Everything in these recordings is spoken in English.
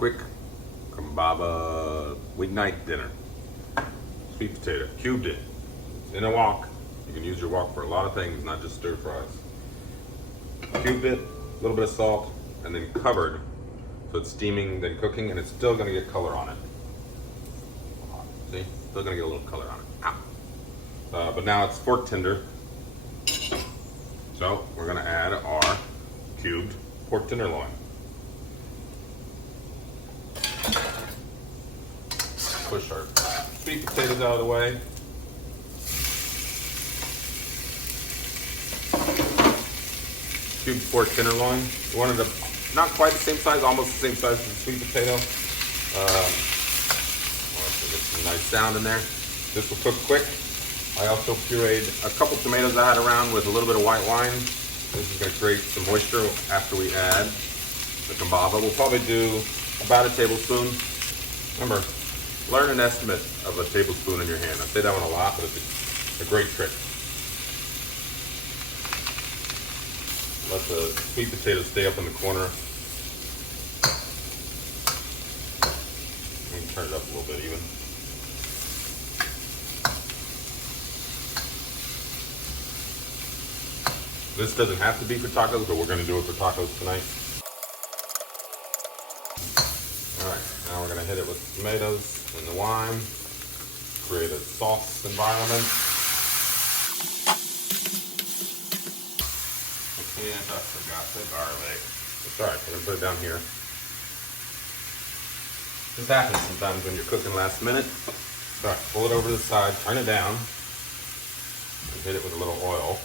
quick Combava weeknight dinner. Sweet potato, cubed it. It's in a wok. You can use your wok for a lot of things, not just stir fries. Cubed it, a little bit of salt, and then covered. So it's steaming, then cooking, and it's still gonna get color on it. See, still gonna get a little color on it. Ow. But now it's fork tender. So we're gonna add our cubed pork tenderloin. Push our sweet potatoes out of the way. Cubed pork tenderloin. We wanted to not quite the same size, almost the same size as the sweet potato. Get some nice sound in there. This will cook quick. I also pureed a couple tomatoes I had around with a little bit of white wine. This is going to create some moisture after we add the Combava. We'll probably do about a tablespoon. Remember, learn an estimate of a tablespoon in your hand. I say that one a lot, but it's a great trick. Let the sweet potatoes stay up in the corner. Let me turn it up a little bit even. This doesn't have to be for tacos, but we're going to do it for tacos tonight. Alright, now we're going to hit it with the tomatoes and the wine. Create a sauce environment. And I forgot the garlic. It's alright, we're going to put it down here. This happens sometimes when you're cooking last minute. Alright, pull it over to the side, turn it down, and hit it with a little oil.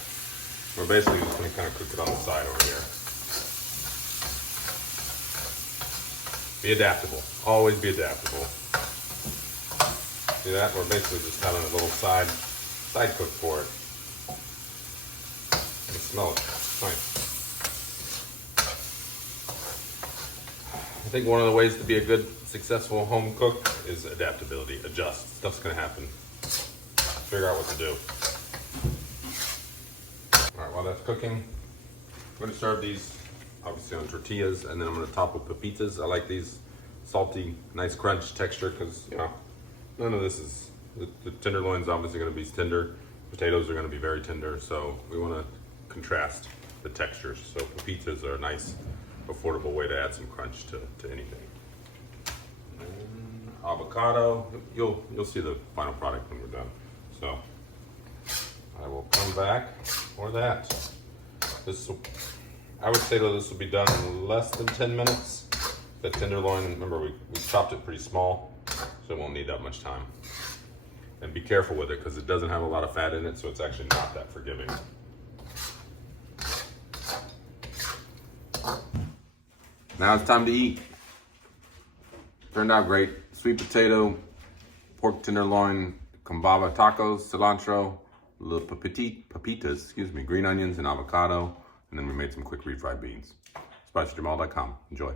We're basically just going to kind of cook it on the side over here. Be adaptable. Always be adaptable. See that? We're basically just having a little side cook for it. You can smell it. It's nice. I think one of the ways to be a good, successful home cook is adaptability. Adjust. Stuff's going to happen. Figure out what to do. Alright, while that's cooking, I'm going to serve these obviously on tortillas, and then I'm going to top with pepitas. I like these salty, nice crunch texture because, you know, none of this is, the tenderloin's obviously going to be tender. Potatoes are going to be very tender, so we want to contrast the textures. So pepitas are a nice, affordable way to add some crunch to anything. And avocado, you'll see the final product when we're done. So I will come back for that. I would say that this will be done in less than 10 minutes. The tenderloin, remember we chopped it pretty small, so it won't need that much time. And be careful with it because it doesn't have a lot of fat in it, so it's actually not that forgiving. Now it's time to eat. Turned out great. Sweet potato, pork tenderloin, Combava tacos, cilantro, little pepitas, green onions and avocado, and then we made some quick refried beans. SpicyJamal.com. Enjoy.